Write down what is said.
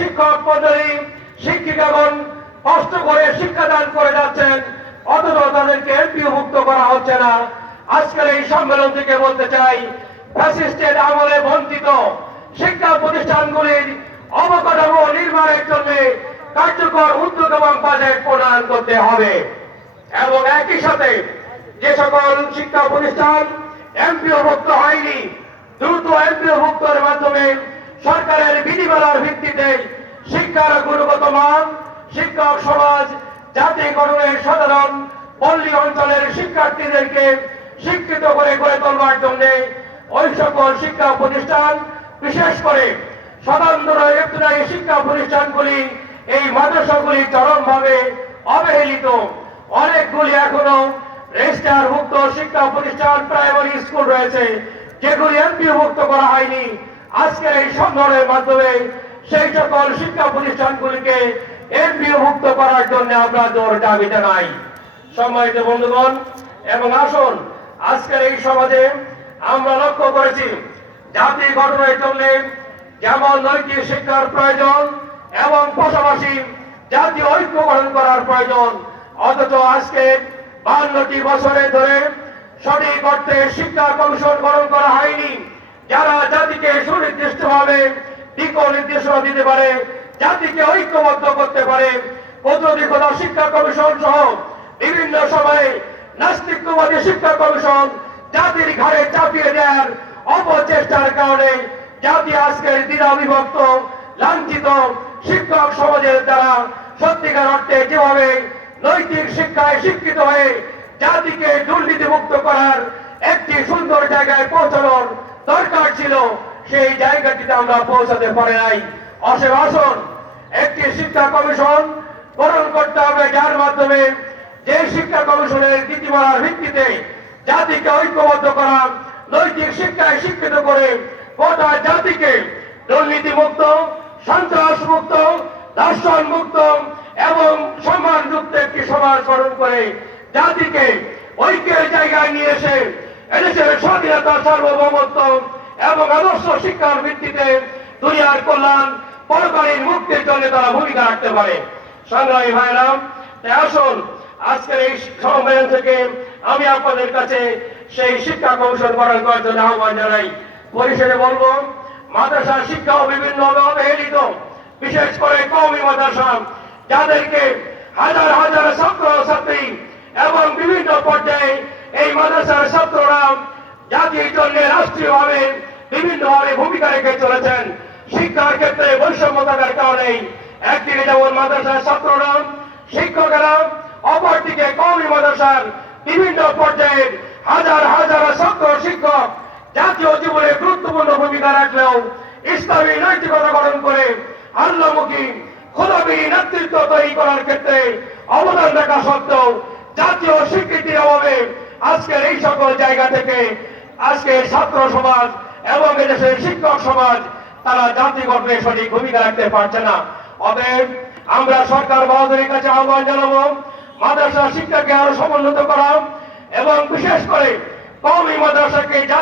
শিক্ষক মন্ডলী শিক্ষিকাগণ কষ্ট করে শিক্ষাদান করে যাচ্ছেন, অথচ তাদেরকে এমপিওভুক্ত করা হচ্ছে না। আজকের এই সম্মেলন থেকে বলতে চাই, ফ্যাসিস্টের আমলে বঞ্চিত শিক্ষা প্রতিষ্ঠানগুলির অবকাঠামো নির্মাণের জন্য কার্যকর উদ্যোগ এবং বাজেট প্রণয়ন করতে হবে এবং একই সাথে যে সকল শিক্ষা প্রতিষ্ঠান এমপিওভুক্ত হয়নি দ্রুত এমপিওভুক্তের মাধ্যমে সরকারের বিধিমালার ভিত্তিতে শিক্ষার গুণগত মান, শিক্ষক সমাজ, জাতি গঠনের সাধারণ পল্লী অঞ্চলের শিক্ষার্থীদেরকে শিক্ষিত করে গড়ে তোলবার জন্য ওই সকল শিক্ষা প্রতিষ্ঠান, বিশেষ করে স্বতন্ত্র ইবতদায়ী শিক্ষা প্রতিষ্ঠানগুলি, এই মাদ্রাসাগুলি চরমভাবে অবহেলিত। অনেকগুলি এখনো রেজিস্টারভুক্ত শিক্ষা প্রতিষ্ঠান, প্রাইমারি স্কুল রয়েছে যেগুলি এমপিওভুক্ত করা হয়নি। আজকের এই সম্মেলনের মাধ্যমে সেই সকল শিক্ষা প্রতিষ্ঠানগুলিকে এমপিওভুক্ত করার জন্য আমরা জোর দাবি জানাই। সম্মানিত বন্ধুগণ এবং আসুন, আজকের এই সমাজে আমরা লক্ষ্য করেছি জাতি গঠনের জন্য যেমন নৈতিক শিক্ষার প্রয়োজন এবং পাশাপাশি জাতীয় ঐক্য গঠন করার প্রয়োজন, অথচ আজকে 52টি বছরে ধরে সঠিক অর্থে শিক্ষা কমিশন গঠন করা হয়নি, যারা জাতিকে সুনির্দিষ্টভাবে দিক নির্দেশনা দিতে পারে, জাতিকে ঐক্যবদ্ধ করতে পারে। প্রতিনিধিগত শিক্ষা কমিশন সহ বিভিন্ন সময়ে নাস্তিকবাদী শিক্ষা কমিশন জাতির ঘাড়ে চাপিয়ে দেওয়ার অপচেষ্টার কারণে জাতি আজকের দ্বিধা বিভক্ত, লাঞ্ছিত। শিক্ষক সমাজের দ্বারা সত্যিকার অর্থে যেভাবে নৈতিক শিক্ষায় শিক্ষিত হয়ে জাতিকে দুর্নীতিমুক্ত করার একটি সুন্দর জায়গায় পৌঁছানোর দরকার ছিল, সেই জায়গাটিতে আমরা পৌঁছাতে পারি নাই। আসুন একটি শিক্ষা কমিশন গঠন করতে হবে, যার মাধ্যমে যে শিক্ষা কমিশনের নীতিমালার ভিত্তিতে জাতিকে ঐক্যবদ্ধ করা, নৈতিক শিক্ষায় শিক্ষিত করে গোটা জাতিকে দুর্নীতিমুক্ত, সন্ত্রাসমুক্ত, ধর্ষণ মুক্ত এবং সম্মানযুক্ত একটি সমাজ গঠন করে জাতিকে ঐক্যের জায়গায় নিয়ে এসে এদেশের স্বাধীনতা, সার্বভৌমত্ব এবং আদর্শ শিক্ষার ভিত্তিতে দুনিয়ার কল্যাণ, পরকালীন মুক্তির জন্য তারা ভূমিকা রাখতে পারে। সংগ্রামী ভাইরা, তাই আসুন আজকের এই সম্মেলন থেকে আমি আপনাদের কাছে সেই শিক্ষা কমিশন গঠন করার জন্য আহ্বান জানাই। পরিশেষে বলবো, মাদ্রাসা শিক্ষাও বিভিন্নভাবে অবহেলিত, বিশেষ করে কওমি মাদ্রাসা, যাদেরকে হাজার হাজার ছাত্র ছাত্রী এবং বিভিন্ন পর্যায়ে এই মাদ্রাসার ছাত্ররা জাতির জন্য রাষ্ট্রীয়ভাবে বিভিন্নভাবে ভূমিকা রেখে চলেছেন। শিক্ষার ক্ষেত্রে বৈষম্য থাকার কারণে একদিকে যেমন মাদ্রাসার ছাত্ররা, শিক্ষকেরা, অপরদিকে কওমি মাদ্রাসার বিভিন্ন পর্যায়ে হাজার হাজার ছাত্র শিক্ষক জাতীয় জীবনে গুরুত্বপূর্ণ ভূমিকা রাখলেও ইসলামী নৈতিকতা গঠন করে আল্লাহমুখী খোদাবিহী নেতৃত্ব তৈরি করার ক্ষেত্রে অবদান রাখা সত্ত্বেও জাতীয় স্বীকৃতির অভাবে আজকের এই সকল জায়গা থেকে আজকে ছাত্র সমাজ এবং এদেশের শিক্ষক সমাজ তারা জাতি গঠনে সঠিক ভূমিকা রাখতে পারছে না। অতএব আমরা সরকার মহোদয়ের কাছে আহ্বান জানাবো, মাদ্রাসা শিক্ষাকে আরো সমুন্নত করা এবং বিশেষ করে কওমি মাদ্রাসাকে